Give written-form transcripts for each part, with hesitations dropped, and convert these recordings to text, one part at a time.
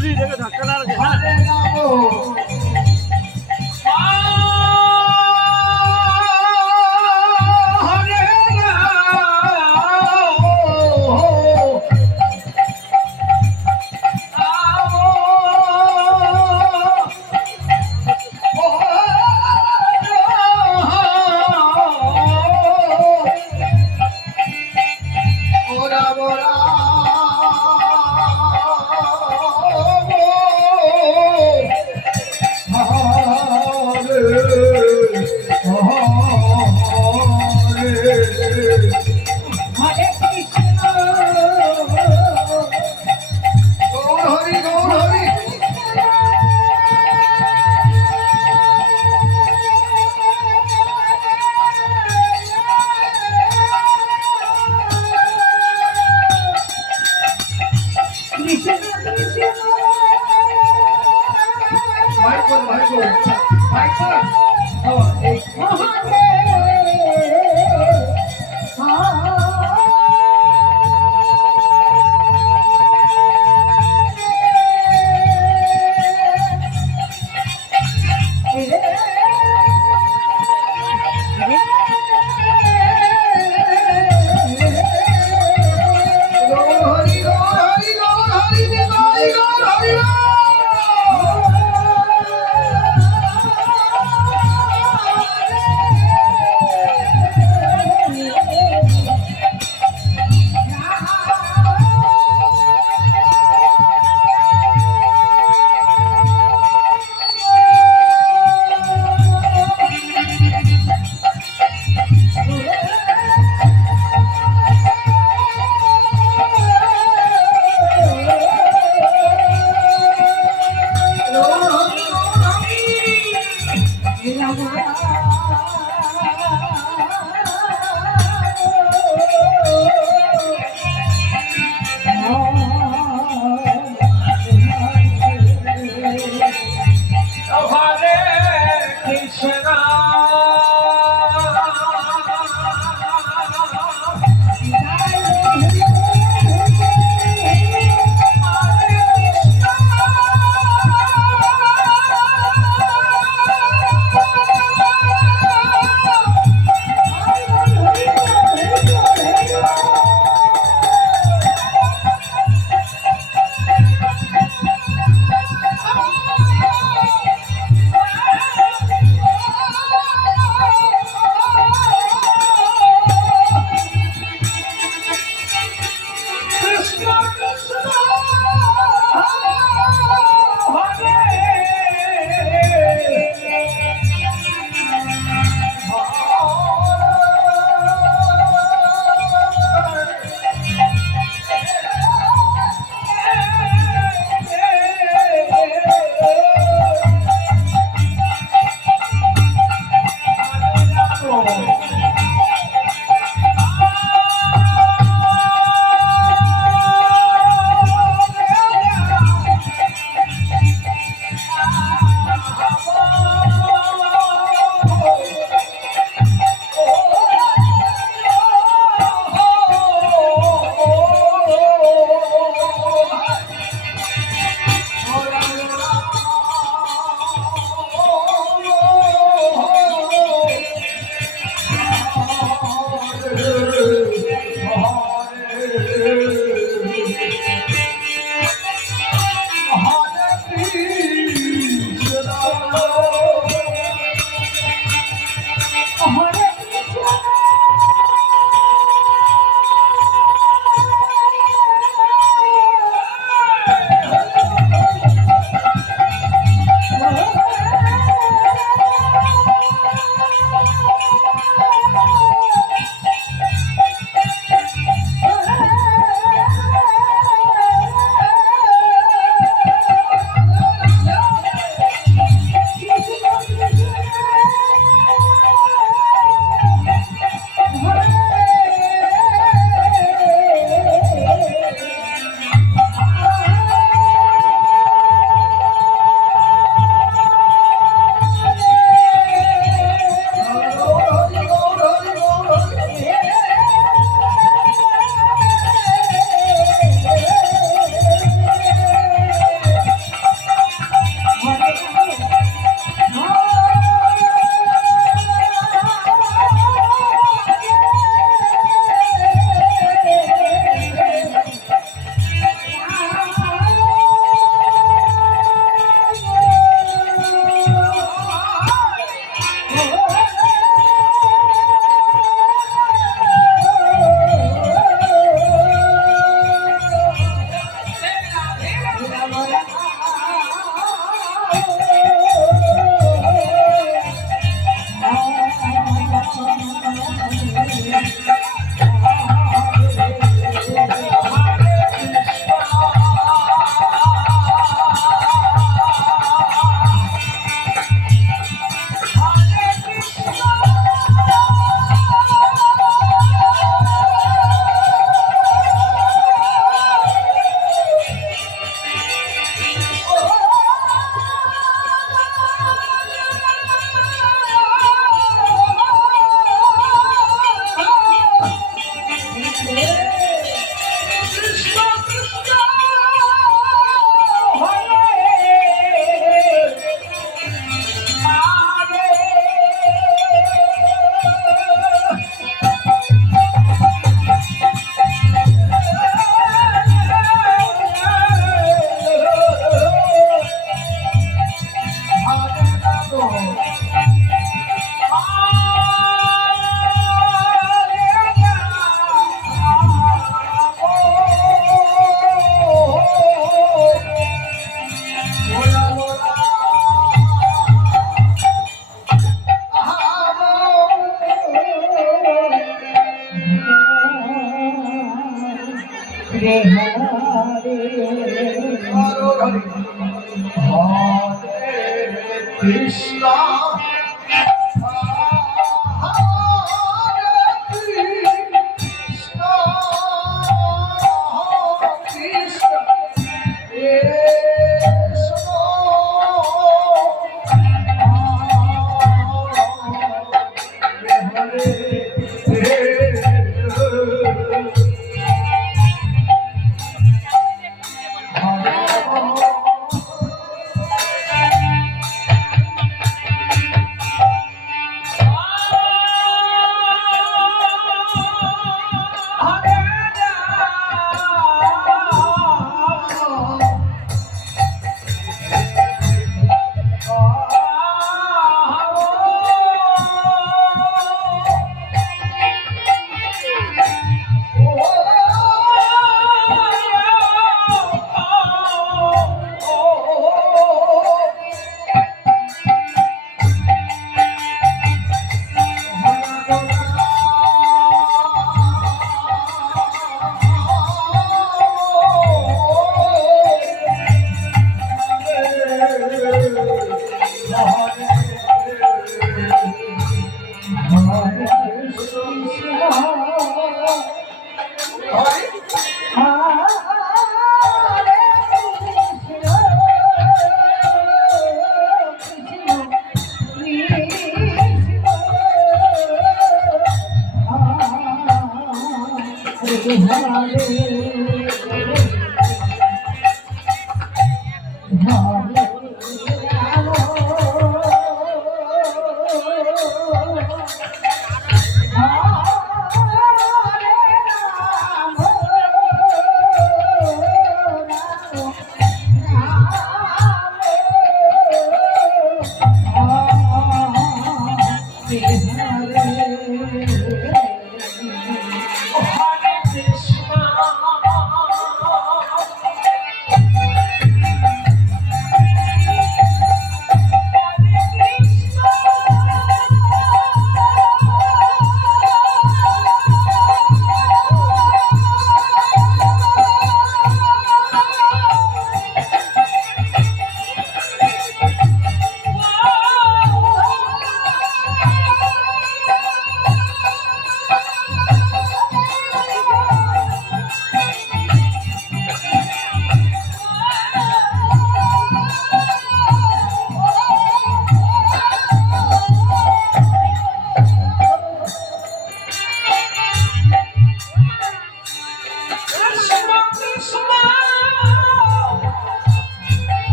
হরি দেখে ধাক্কা না লাগে হ্যাঁ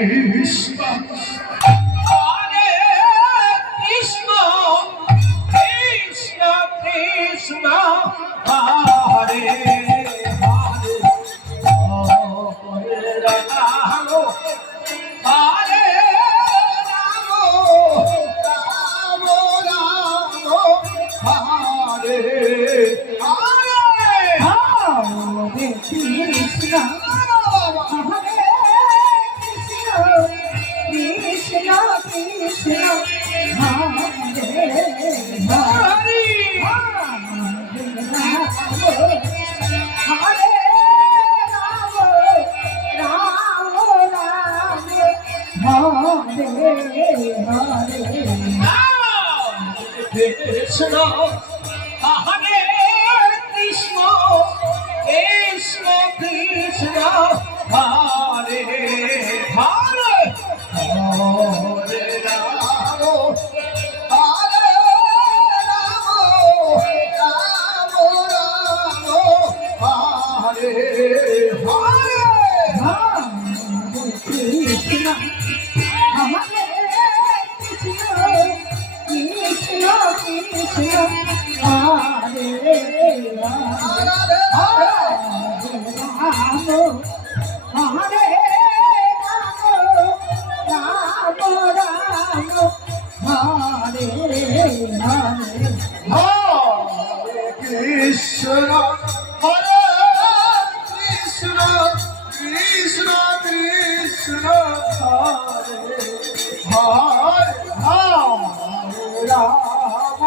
কৃষ্ণ হরে কৃষ্ণ কৃষ্ণ কৃষ্ণ হরে হরে হরে রাম হরে রাম রাম রাম হরে হরে হরে কৃষ্ণ কৃষ্ণ কৃষ্ণ হরে হরে হরে রাম রাম রাম হরে হরে কৃষ্ণ হরে কৃষ্ণ কৃষ্ণ কৃষ্ণ হরে হরে হরে রাম হরে রাম রাম রাম হরে হরে কৃষ্ণ হরে কৃষ্ণ কৃষ্ণ কৃষ্ণ হরে হরে রাম হরে রাম রাম রাম হরে হরে হরে কৃষ্ণ হরে কৃষ্ণ কৃষ্ণ কৃষ্ণ হরে হরে হরে রাম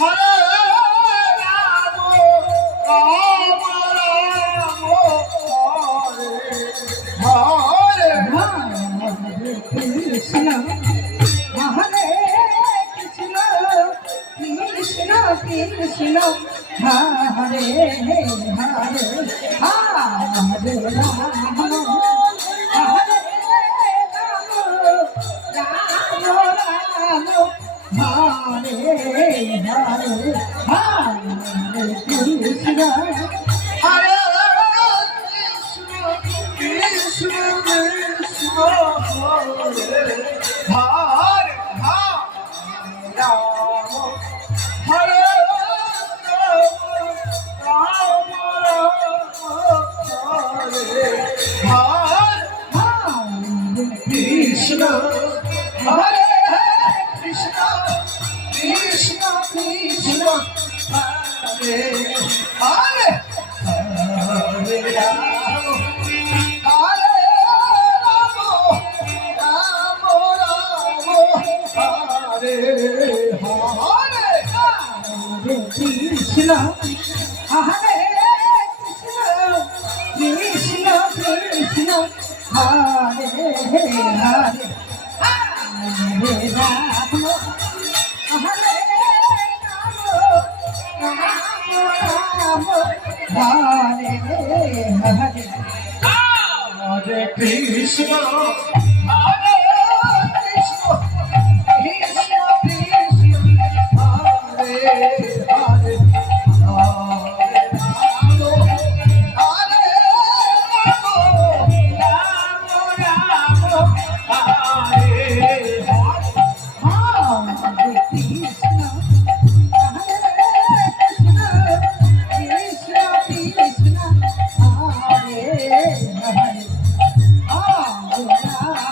হরে রাম রাম রাম হরে হরে কৃষ্ণ হরে কৃষ্ণ কৃষ্ণ কৃষ্ণ হরে হরে হরে রাম হরে রাম রাম হরে হরে হরে কৃষ্ণ হরে কৃষ্ণ কৃষ্ণ হরে হরে রাম হরে রাম হরে হরে কৃষ্ণ হরে কৃষ্ণ কৃষ্ণ কৃষ্ণ হরে হরে হরে রাম হরে রাম রাম রাম হরে হরে কৃষ্ণ হরে কৃষ্ণ কৃষ্ণ কৃষ্ণ হরে হরে হরে রাম হরে রাম রাম হরে হরে হরে কৃষ্ণ হরে কৃষ্ণ কৃষ্ণ কৃষ্ণ হরে হরে হরে রাম হরে রাম রাম হরে হরে কৃষ্ণ হরে কৃষ্ণ কৃষ্ণ কৃষ্ণ হরে হরে হরে রাম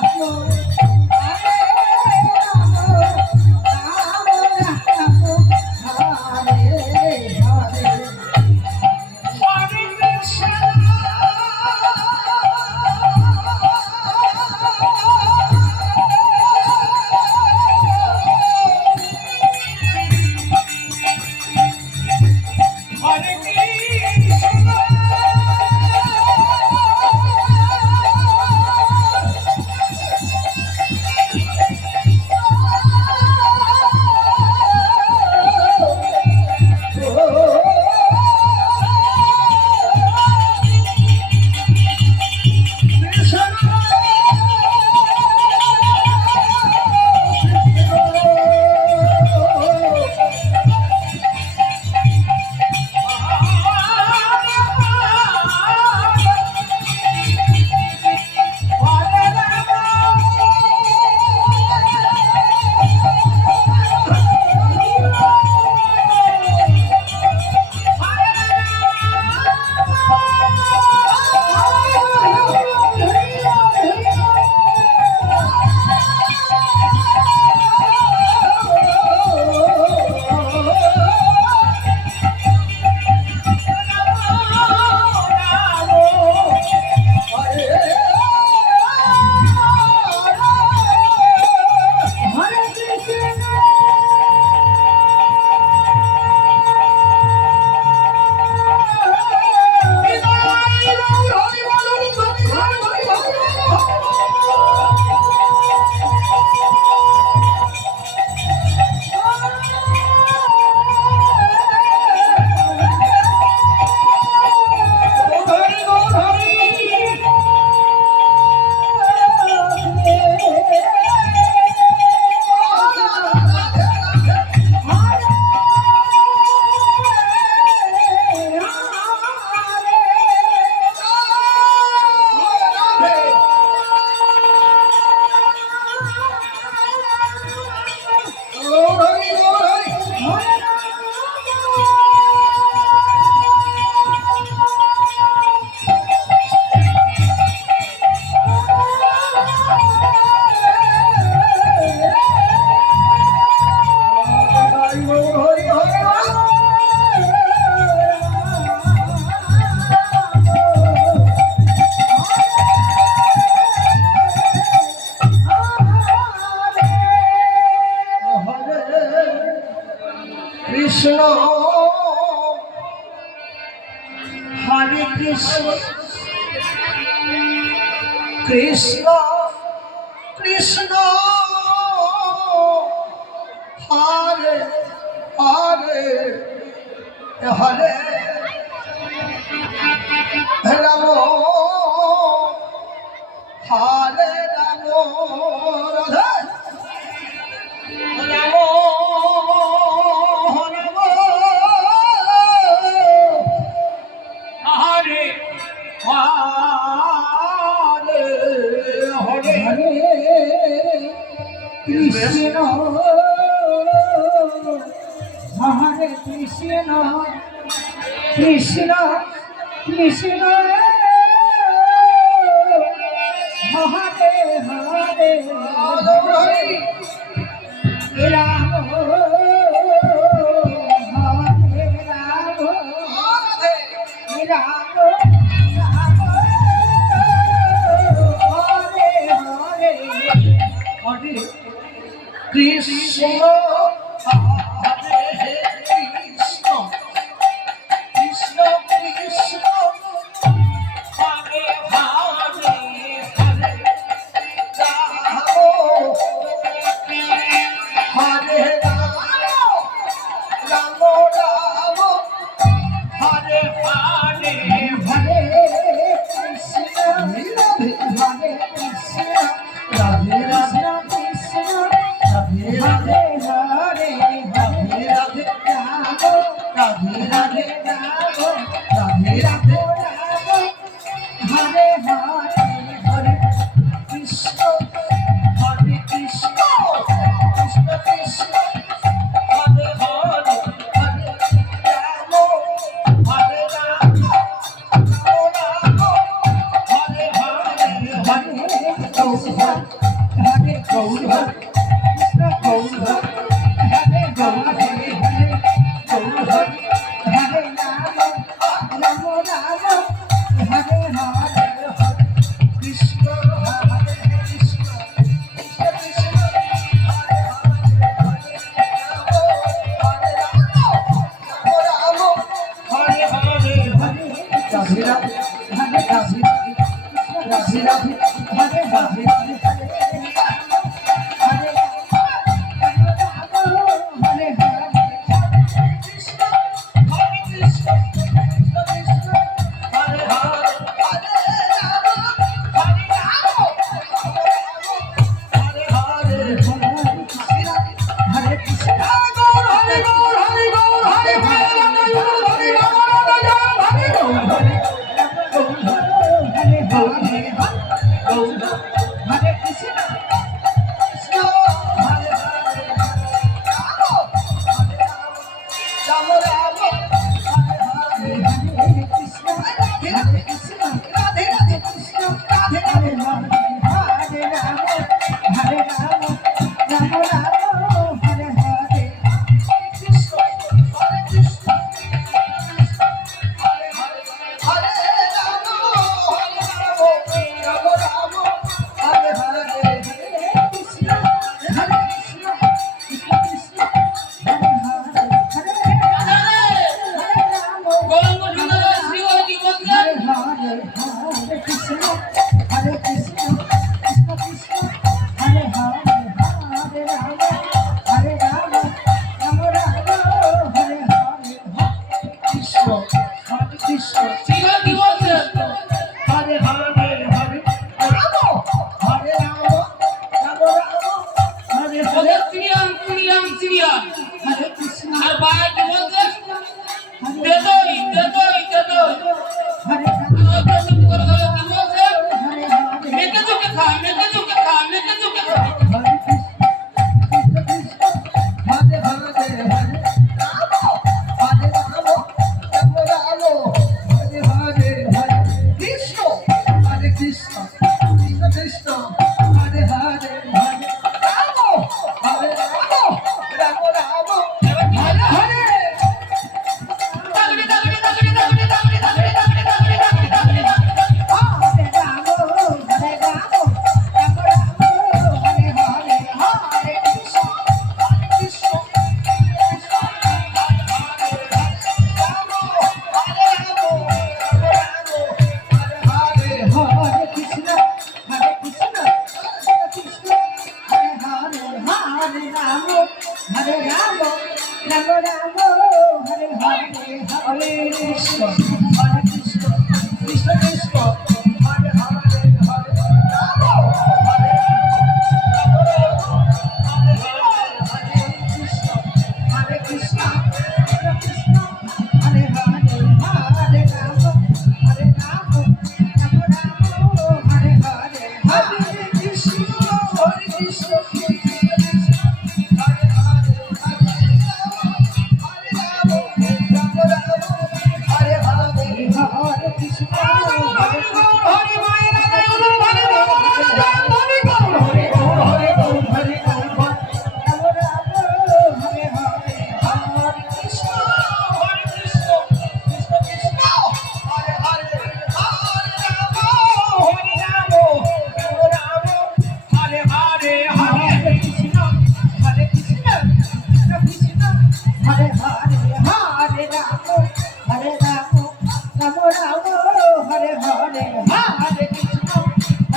কৃষ্ণ কৃষ্ণ কৃষ্ণ হরে হরে হরে রাম হরে রাম রাধে রাম হরে হরে হরে হরে কৃষ্ণ হরে কৃষ্ণ কৃষ্ণ কৃষ্ণ হরে হরে রাম হরে রাম রাম রাম হরে হরে হরে কৃষ্ণ হরে কৃষ্ণ কৃষ্ণ কৃষ্ণ হরে হরে হরে রাম হরে রাম রাম রাম হরে হরে হরে কৃষ্ণ হরে কৃষ্ণ রাধে রাধে কৃষ্ণ রাধে হরে রাধে হরে রাধে রাধে রাম রাধে রাধে রাম রাধে রাধে হরে হরে হরে কৃষ্ণ হরে কৃষ্ণ কৃষ্ণ কৃষ্ণ হরে হরে হরে রাম হরে রাম রাম রাম হরে হরে হরে গৌর হরে গৌর কৃষ্ণ গৌর হরে গৌর হরে হরে গৌর হরে রাম রাম রাম হরে হরে কৃষ্ণ হরে কৃষ্ণ কৃষ্ণ কৃষ্ণ হরে হরে হরে রাম রাম হরে হরে হরে রাধে রাধে হরে রাধে রাধে রাধে হরে রাধে হরে হরে হরে কৃষ্ণ হরে কৃষ্ণ কৃষ্ণ কৃষ্ণ হরে হরে হরে রাম হরে রাম হরে হরে হরে কৃষ্ণ গৌর হরে গৌর হরে গৌর হরে হরে হরে রাম হরে গৌর হরে হরে হরে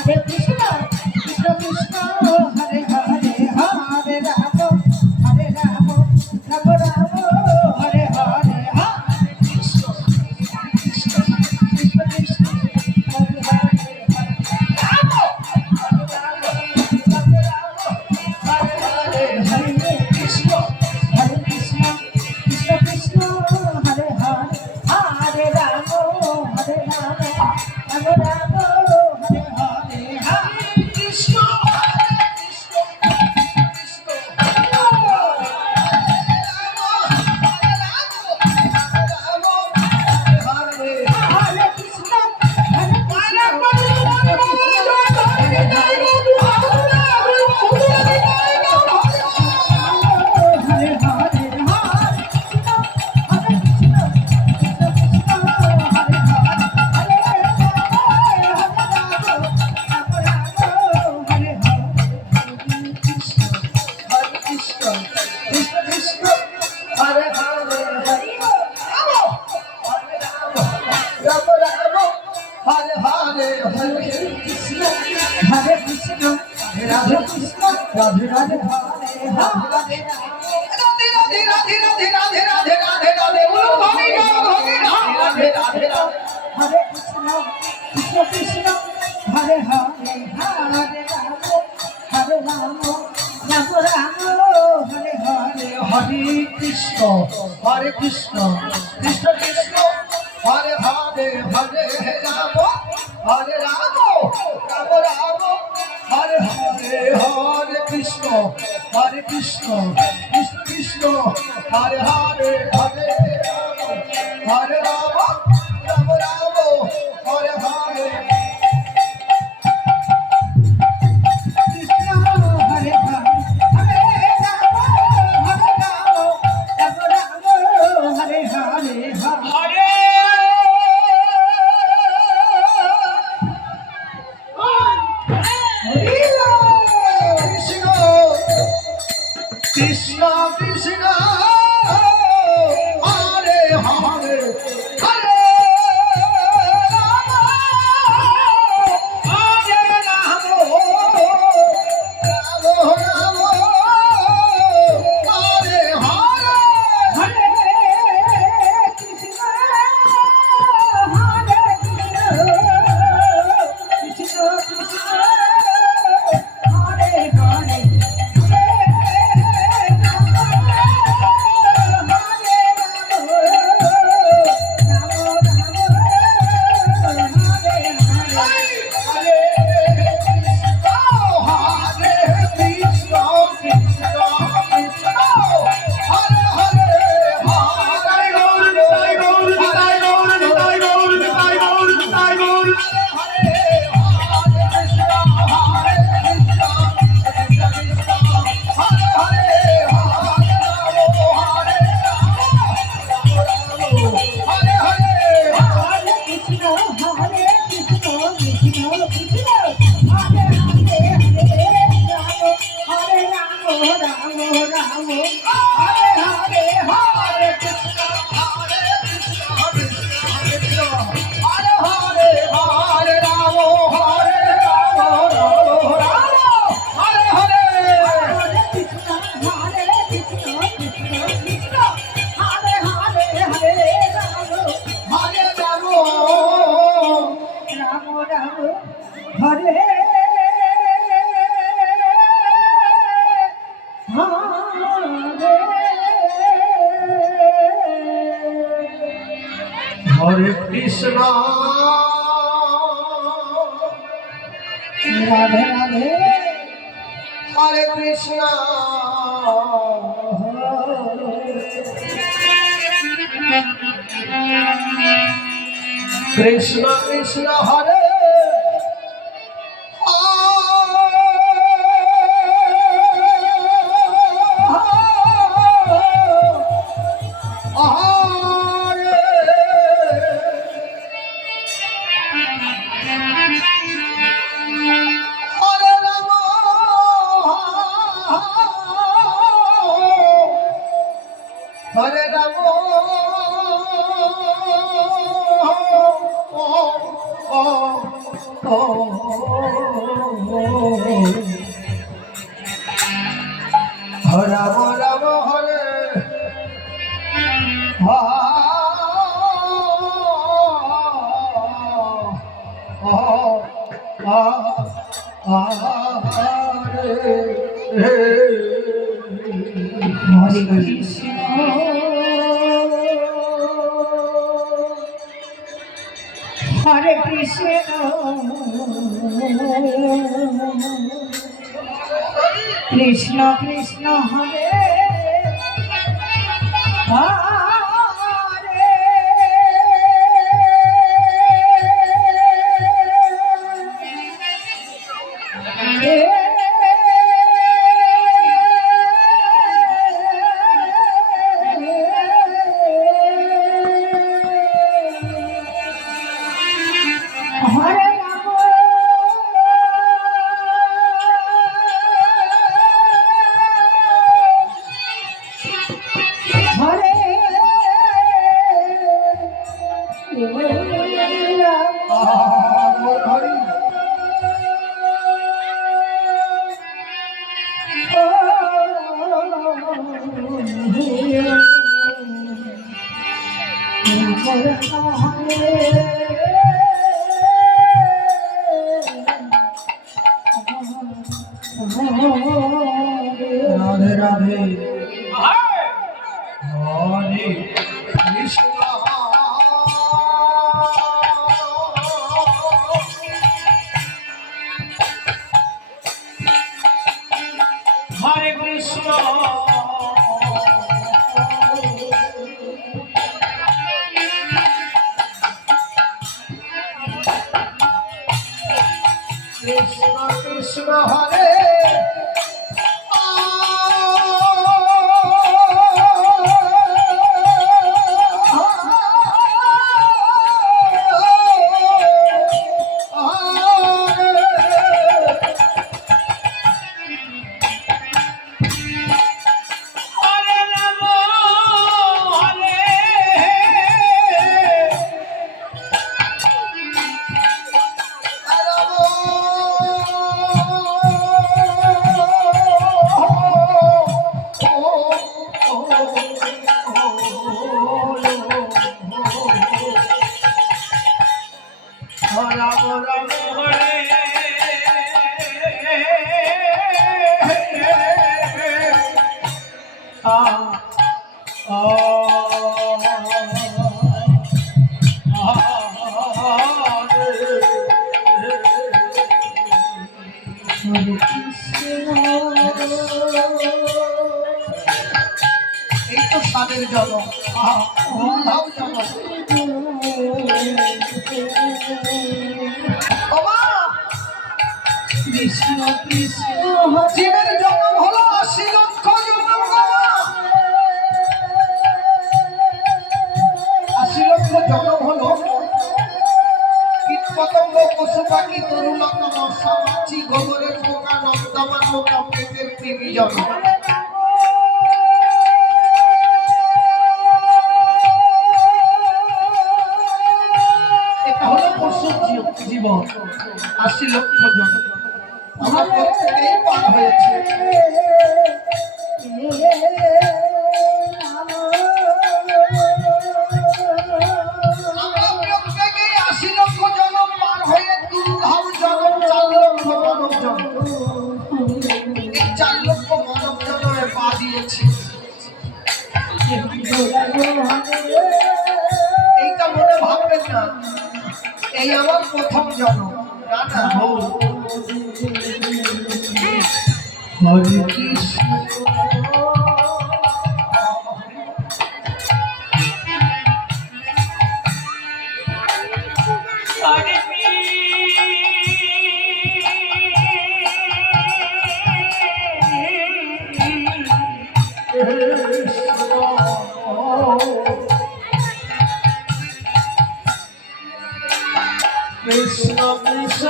কৃষ্ণ কৃষ্ণ কৃষ্ণ হরে হরে হরে রাম রাম রাম হরে হরে হরে কৃষ্ণ কৃষ্ণ কৃষ্ণ কৃষ্ণ হরে হরে রাম হরে হরে কৃষ্ণ হরে কৃষ্ণ কৃষ্ণ কৃষ্ণ হরে হরে হরে রাম হরে রাম রাম রাম হরে হরে হরে কৃষ্ণ হরে কৃষ্ণ হরে Hare Krishna, Radhe Krishna, Radhe Radhe, Hare Hare. Radhe রাধে রাধে রাধে রাধে রাধে রাধে রাধে বলো হরি রাম রাধে রাধে Radhe Hare Krishna, Krishna Krishna, Hare Hare, Hare Rama, Hare Rama, Rama Rama, Hare Hare. হরে কৃষ্ণ হরে কৃষ্ণ কৃষ্ণ কৃষ্ণ হরে হরে হরে রাম হরে রাম রাম রাম হরে হরে হরে কৃষ্ণ হরে কৃষ্ণ কৃষ্ণ কৃষ্ণ হরে হরে হরে রাম হরে রাম রাম রাম হরে Hare Krishna, Hare Hare, Hare Rama, Hare Rama, Rama Rama, Hare Hare, Hare. Krishna কৃষ্ণ কৃষ্ণ হরে হরে হরে রাম হরে রাম রাম রাম হরে Hare Hare Krishna, Hare Krishna, Krishna Krishna, Hare Hare, হরে কৃষ্ণ রাধে রাধে হরে কৃষ্ণ কৃষ্ণ কৃষ্ণ হরে হরে রাম ও হরে কৃষ্ণ হরে কৃষ্ণ কৃষ্ণ কৃষ্ণ হরে হরে হরে রাম হরে রাধে রাধে হরে কৃষ্ণ হরে কৃষ্ণ কৃষ্ণ কৃষ্ণ হরে রাম রাম হরে এই তো স্বাদের জল ধুমধাম জল কৃষ্ণ কৃষ্ণ জীবের জন্ম হলো ৮০ লক্ষ জন্ম ৮০ লক্ষ জন্ম হলো কীট পতঙ্গ পশু পাখি তরুলতা মশা মাছি গোবরের পোকা নর্দমার পোকা পেটের কৃমি জন্ম এটা হলো পশু জীবন ৮০ লক্ষ জন্ম আমার প্রত্যেকেই পার হয়েছে আমরা প্রত্যেকেই ৮০ লক্ষ জন্ম পার হয়ে দুর্ধাম জন্ম ৪ লক্ষ মানব জন্ম এই ৪ লক্ষ মানব জন্মে পা দিয়েছি এইটা মনে ভাববেন না এই আমার প্রথম জন্ম না না হরে কৃষ্ণ কৃষ্ণ কৃষ্ণ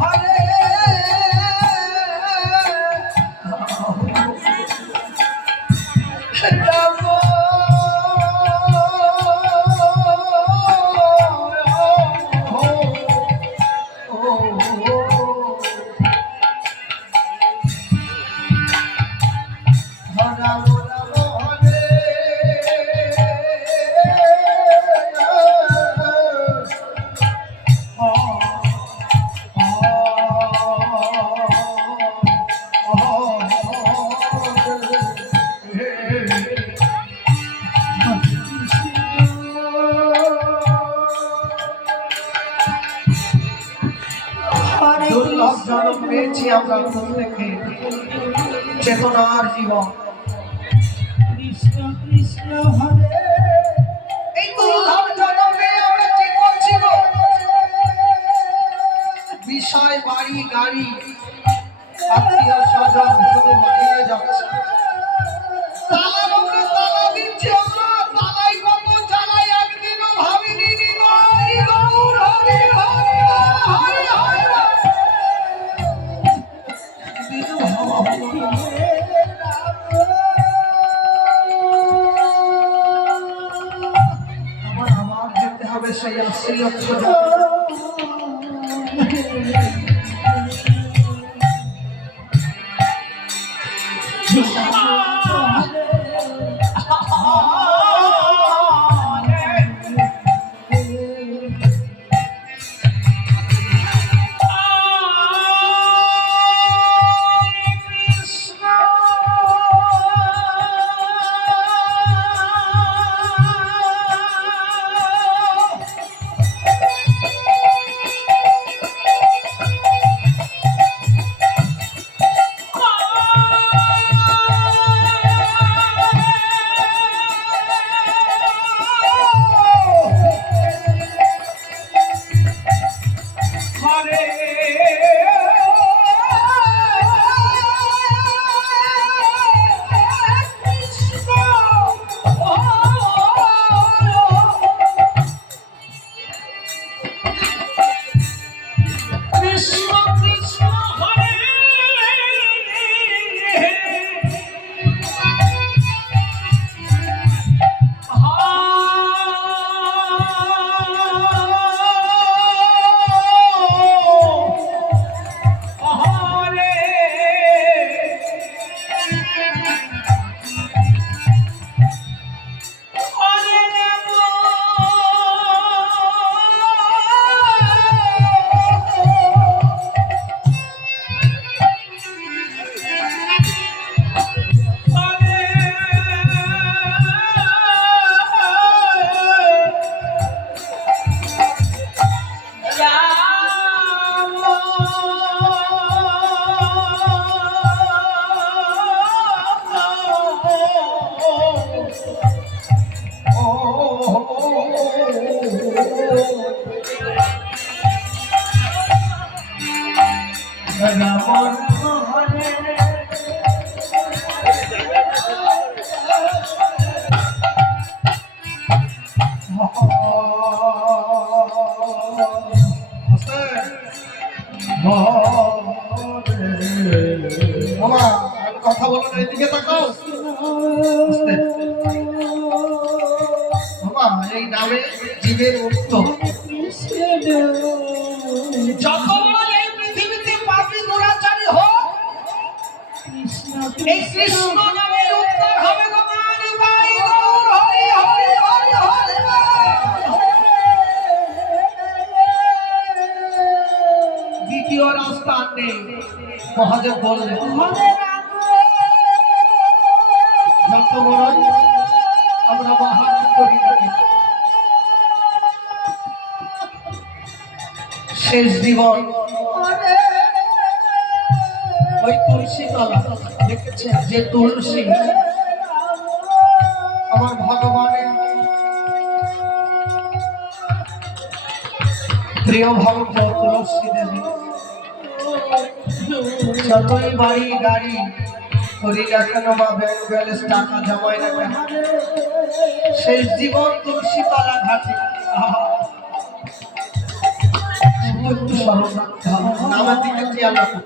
হরে দুর্লভ জন্ম পেয়েছি আমরা প্রত্যেকে চেতনার জীবন। কৃষ্ণ কৃষ্ণ হরে এই দুর্লভ জন্মে আমরা কি করছি গো? বিষয় বাড়ি গাড়ি আত্মীয় স্বজন শুধু বাড়িয়ে যাচ্ছে। তালা বন্ধ তালা দিচ্ছে আমরা, তালাই কত জ্বালাই একদিনও ভাবিনি নিমাই গৌর হরি হরি হরি হরি। একদিনও ভাবা হলো না। আমার যেতে হবে সেই ৮০ লক্ষ কথা বলো না, এদিকে তাকাও। বাবা এই নামে জীবের মুক্ত। যত বড় এই পৃথিবীতে পাপী দুরাচারী হোক, এই কৃষ্ণ নামে উদ্ধার হবে গো মানি ভাই গৌর হরি হরি হরি হরি। দ্বিতীয় রাস্তা নেই। মহাদেব বললেন যত বড় আমরা বাহার করি না, শেষ জীবন ওই তুলসী তলা দেখেছেন, যে তুলসী আমার ভগবানের প্রিয় ভক্ত তুলসী দেবী। যতই বাড়ি গাড়ি করি না কেন বা ব্যাংক ব্যালেন্স টাকা জমাই না কেন, শেষ জীবন তুলসী তলা ঘাটে। একটু স্মরণ রাখতে হবে, নামের দিকে খেয়াল রাখুন।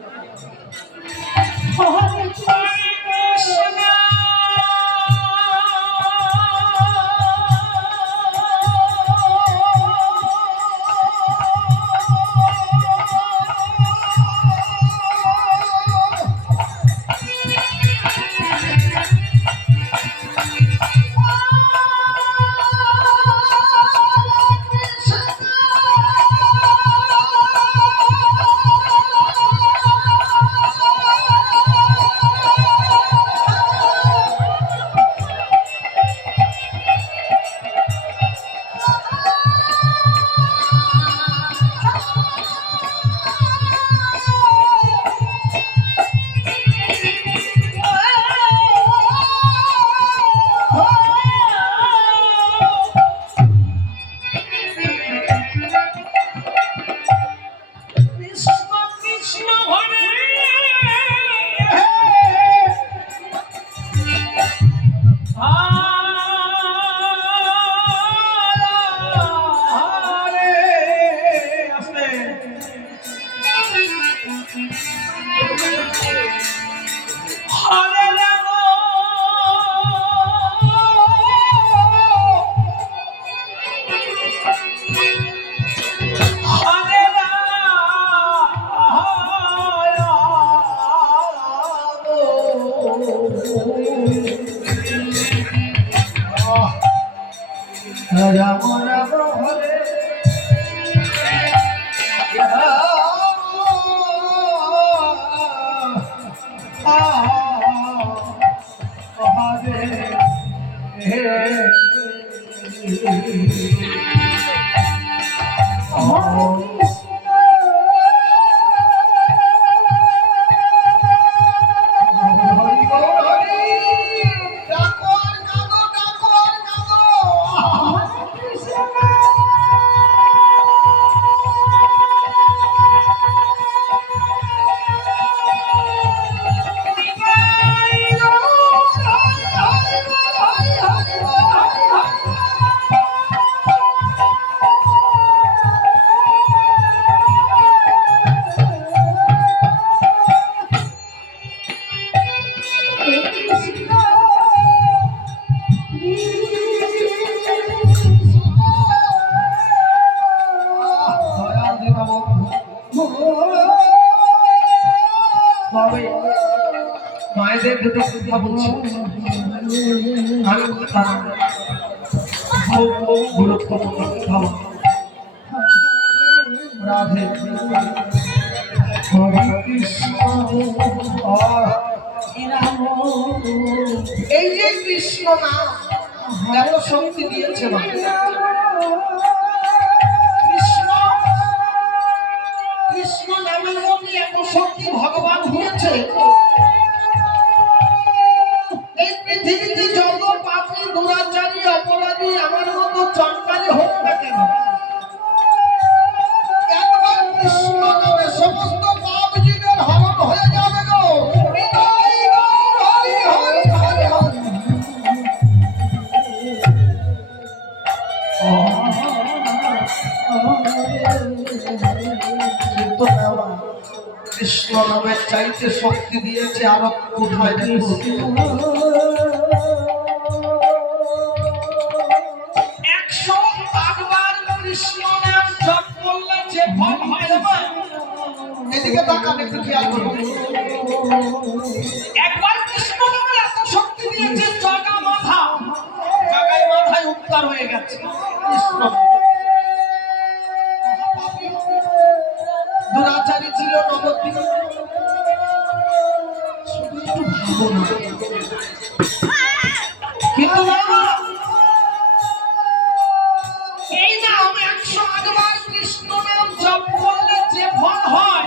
হরে রাম হরে রাম রাম হরে মায়েদের দুটো কথা বলছি আমি কথা খুব গুরুত্বপূর্ণ কথা রাধে হরে কৃষ্ণ এই যে কৃষ্ণ নাম এত শক্তি দিয়েছে মা কৃষ্ণ কৃষ্ণ নামের মধ্যে এত শক্তি ভগবান দিয়েছে এই পৃথিবীতে যত পাপী দুরাচারী অপরাধী আমার মতো চন্ডালী হোক না কেন একবার কৃষ্ণ নামে সমস্ত পাপ জীবের হরণ হয়ে যাবে গো হরি হরি হরি হরি কিন্তু বাবা কৃষ্ণ নামের চাইতে শক্তি দিয়েছে আরো কোথায় দেখো 108 বার কৃষ্ণ নাম জপ করলে যে ফল হয় বাবা এদিকে তাকান একটু খেয়াল করুন একবার কৃষ্ণ নামের এত শক্তি দিয়েছে জায়গায় মাথায় উত্তর হয়ে গেছে কৃষ্ণ দুরাচারী ছিল নবদ্বীপ শুধু একটু ভাবো না কিন্তু বাবা এই নাম 108 বার কৃষ্ণ নাম জপ করলে যে ফল হয়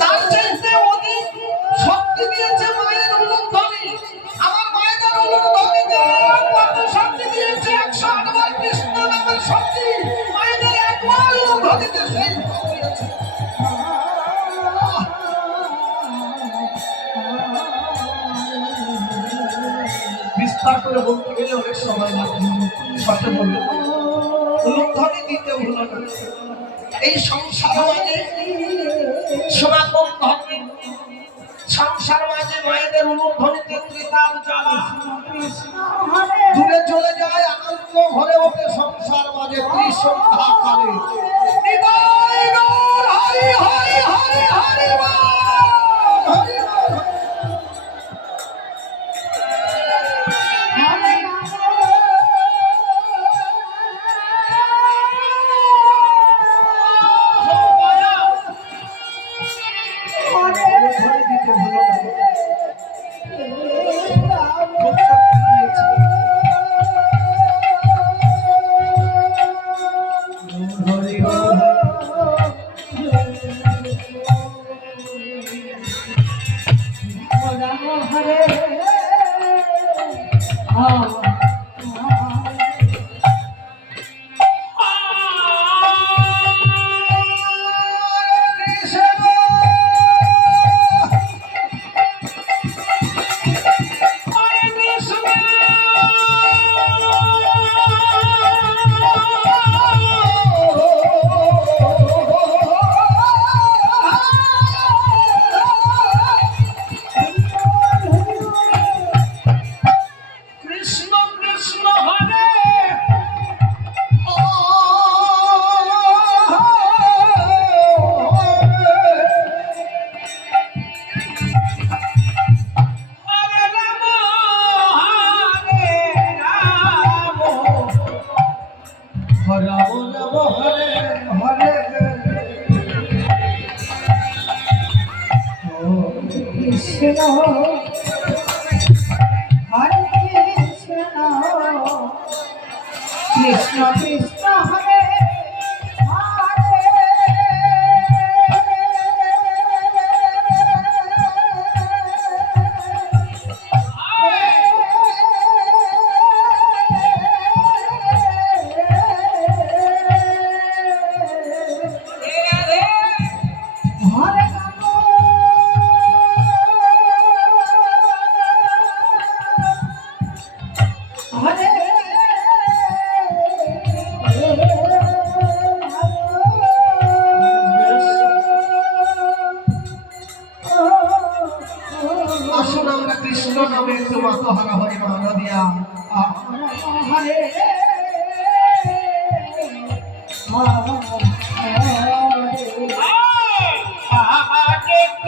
তার চাইতে অধিক শক্তি দিয়েছে মায়ের উলুধ্বনি আমার মায়েদের উলুধ্বনিতে কত শক্তি দিয়েছে 108 বার কৃষ্ণ নামের শক্তি মায়েদের একবার উলুধ্বনিতে সেই দিয়েছে বিস্তার করে বলতে গেলে অনেক সময় লাগে সাথে বললে উলুধ্বনি দিতে হলো না এই সংসার মাঝে সনাতন ধর্মের সংসার মাঝে মায়েদের উলুধ্বনিতে ত্রিকাল জ্বালা দূরে চলে যায় আনন্দ ভরে ওঠে সংসার মাঝে ত্রিসন্ধ্যা কালে নিতাই গৌর হরি হরি হরি হরি বল হরি বল কৃষ্ণ হরে কৃষ্ণ কৃষ্ণ কৃষ্ণ হরে আসুন আমরা কৃষ্ণ নামে একটু মাতহারা হয়ে মানা দিয়া হরে হরে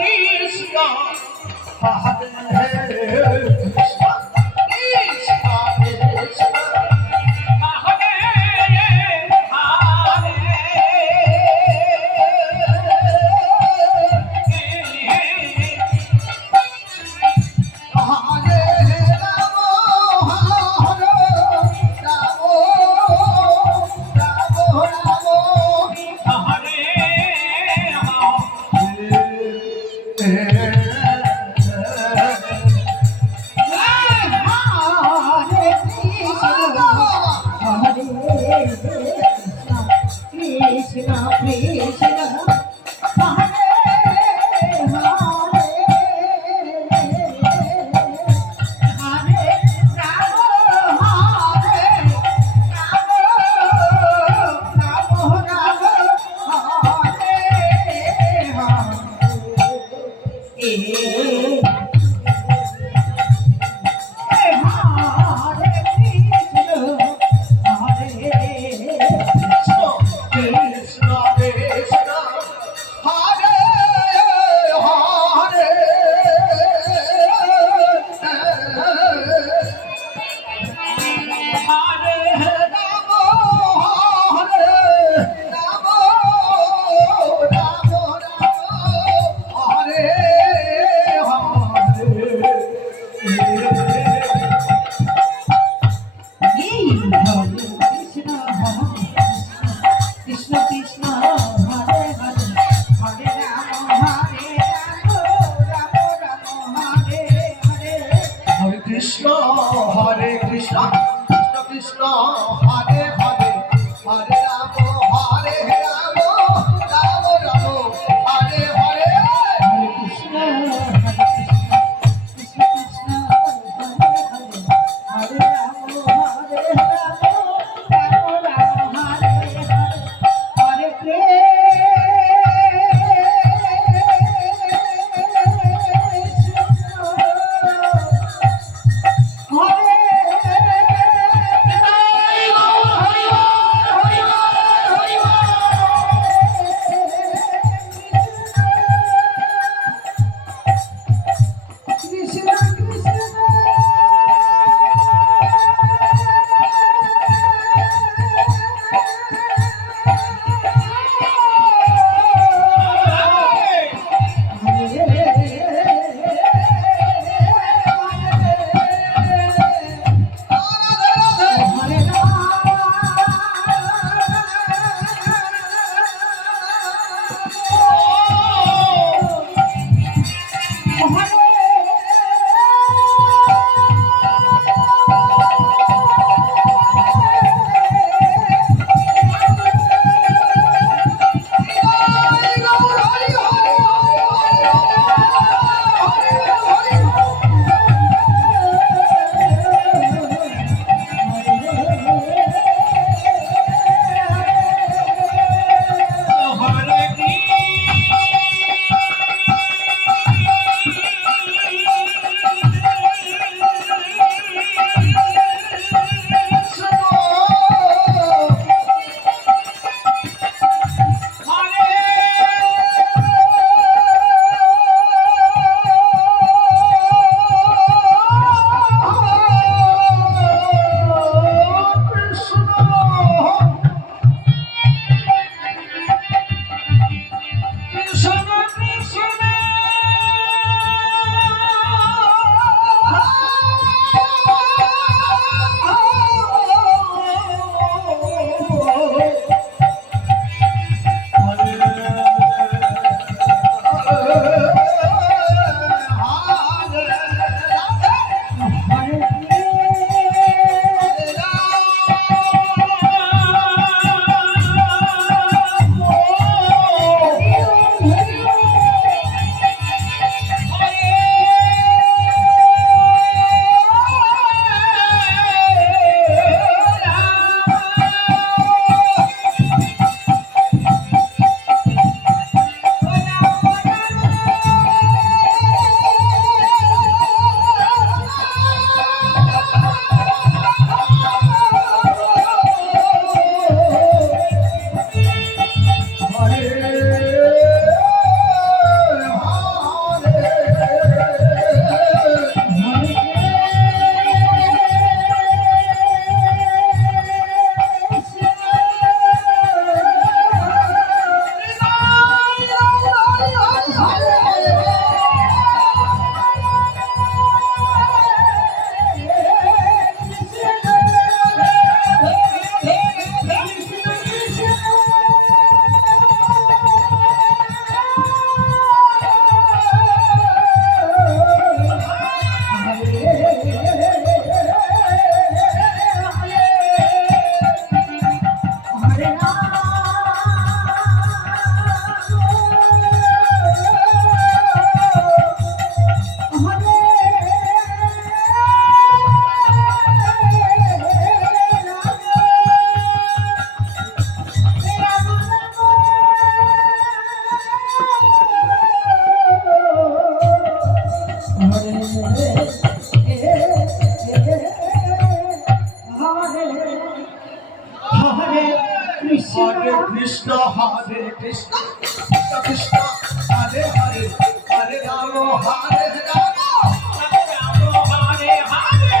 কৃষ্ণ হরে কৃষ্ণ কৃষ্ণ Krishna Krishna Krishna Hare Hare Hare Rama Hare Rama Rama Rama Hare Krishna Krishna Hare Hare Hare Rama Hare Rama Rama Hare Hare হরে কৃষ্ণ হরে কৃষ্ণ কৃষ্ণ কৃষ্ণ হরে হরে হরে রাম হরে রাম রাম রাম হরে Hare Hare Krishna Krishna Krishna Hare Hare Hare Rama Hare Rama Rama Rama Hare Hare Hare Krishna Krishna কৃষ্ণ কৃষ্ণ হরে হরে হরে রাম হরে রাম হরে Hare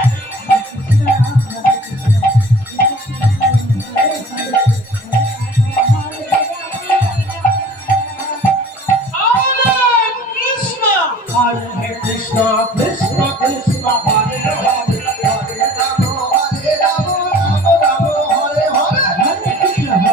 Hare Krishna, Krishna Krishna, Hare Hare, Hare Rama, Hare Rama, Rama Rama, Hare Hare.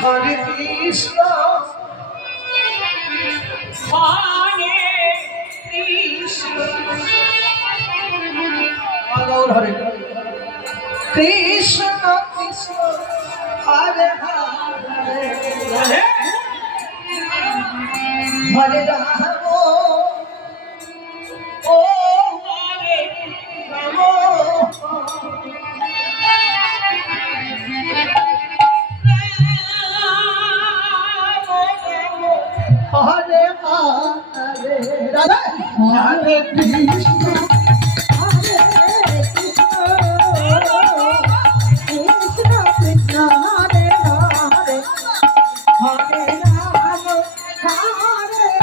Hare Krishna, Hare Krishna, Hare Krishna, Hare Krishna, Hare Krishna, Hare Hare, Hare Rama, Oh Hare Rama, Hare Hare, Radha, Hare Krishna, Hare Krishna, Krishna Krishna, Hare Hare, Hare Rama, Hare Rama, Rama Rama, Hare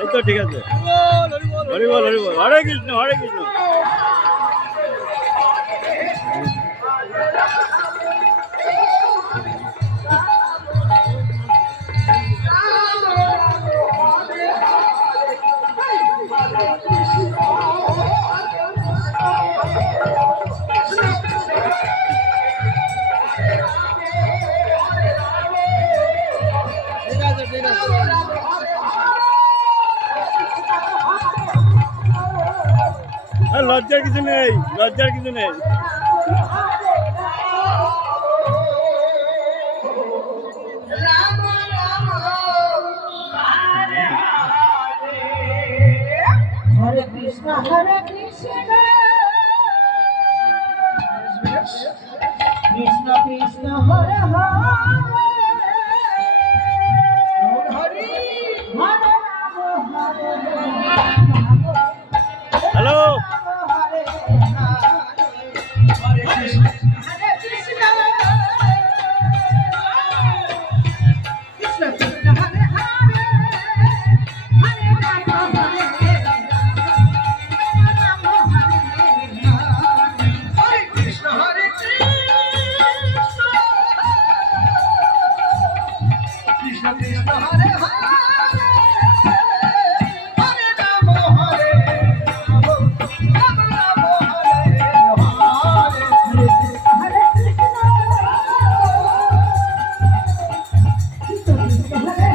এই তো ঠিক আছে হরি বল হরে কৃষ্ণ হরে কৃষ্ণ লজ্জার কিছু নেই লজ্জার কিছু নেই কৃষ্ণ কৃষ্ণ হরে হরে হরি হরে রাম হরে হ্যালো হরে হরে কৃষ্ণ হরে কৃষ্ণ কৃষ্ণ কৃষ্ণ হরে হরে হরে রাম হরে রাম হরে কৃষ্ণ হরে কৃষ্ণ কৃষ্ণ হরে হরে হরে রাম হরে রাম রাম রাম হরে হরে হরে কৃষ্ণ কৃষ্ণ কৃষ্ণ হরে